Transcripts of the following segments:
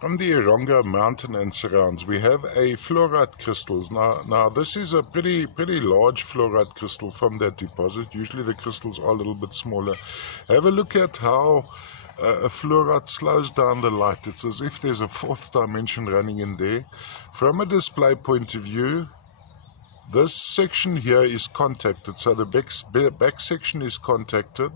From the Eronga mountain and surrounds, we have a fluorite crystals. Now this is a pretty large fluorite crystal from that deposit. Usually the crystals are a little bit smaller. Have a look at how a fluorite slows down the light. It's as if there's a fourth dimension running in there. From a display point of view, this section here is contacted, so the back section is contacted.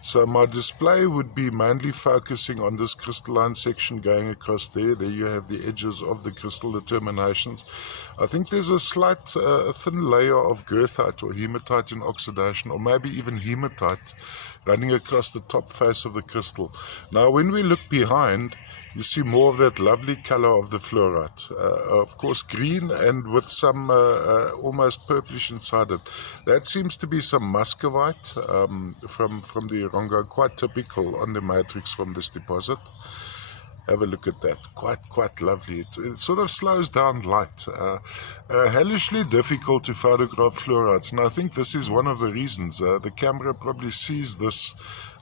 So my display would be mainly focusing on this crystalline section going across there. There you have the edges of the crystal, the terminations. I think there's a slight thin layer of goethite or hematite in oxidation, or maybe even hematite running across the top face of the crystal. Now when we look behind, you see more of that lovely color of the fluorite, of course green and with some almost purplish inside it. That seems to be some muscovite from the Eronga, quite typical on the matrix from this deposit. Have a look at that, quite lovely. It sort of slows down light. Hellishly difficult to photograph fluorites, and I think this is one of the reasons. The camera probably sees this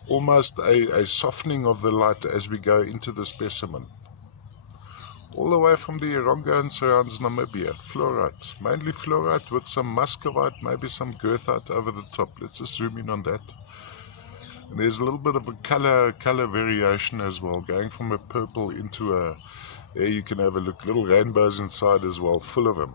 almost a softening of the light as we go into the specimen. All the way from the Eronga and surrounds Namibia, fluorite, mainly fluorite with some muscovite, maybe some goethite over the top. Let's just zoom in on that. And there's a little bit of a color variation as well, going from a purple into a, there you can have a look, little rainbows inside as well, full of them.